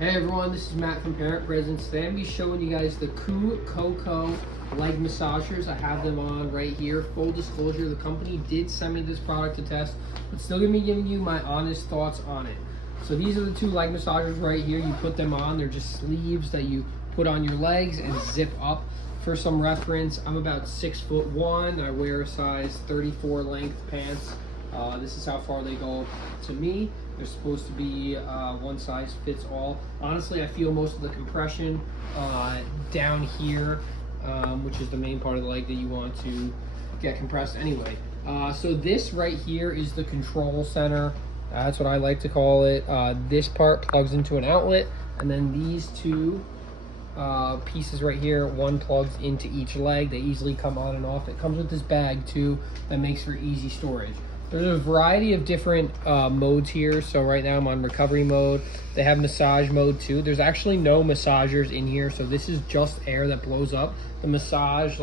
Hey everyone, this is Matt from Parent Presence. Today I'm going to be showing you guys the Coco leg massagers. I have them on right here. Full disclosure, the company did send me this product to test, but still going to be giving you my honest thoughts on it. So these are the two leg massagers right here. You put them on. They're just sleeves that you put on your legs and zip up. For some reference, I'm about 6'1". I wear a size 34 length pants. This is how far they go to me. They're supposed to be one size fits all. Honestly, I feel most of the compression down here, which is the main part of the leg that you want to get compressed anyway. So this right here is the control center. That's what I like to call it. This part plugs into an outlet, and then these two pieces right here, one plugs into each leg. They easily come on and off. It comes with this bag too that makes for easy storage. There's a variety of different modes here. So right now I'm on recovery mode. They have massage mode too. There's actually no massagers in here, so this is just air that blows up. The massage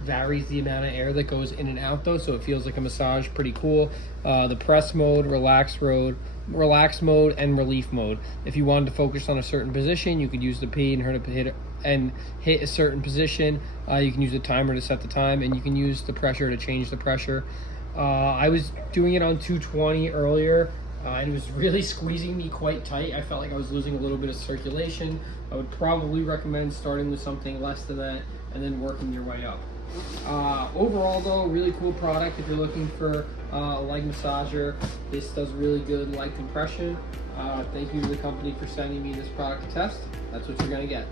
varies the amount of air that goes in and out though, so it feels like a massage. Pretty cool. The press mode, relax mode, and relief mode. If you wanted to focus on a certain position, you could use the P and hit a certain position. You can use the timer to set the time, and you can use the pressure to change the pressure. I was doing it on 220 earlier, and it was really squeezing me quite tight. I felt like I was losing a little bit of circulation. I would probably recommend starting with something less than that and then working your way up. Overall though, really cool product if you're looking for a leg massager. This does really good leg compression. Thank you to the company for sending me this product to test. That's what you're gonna get.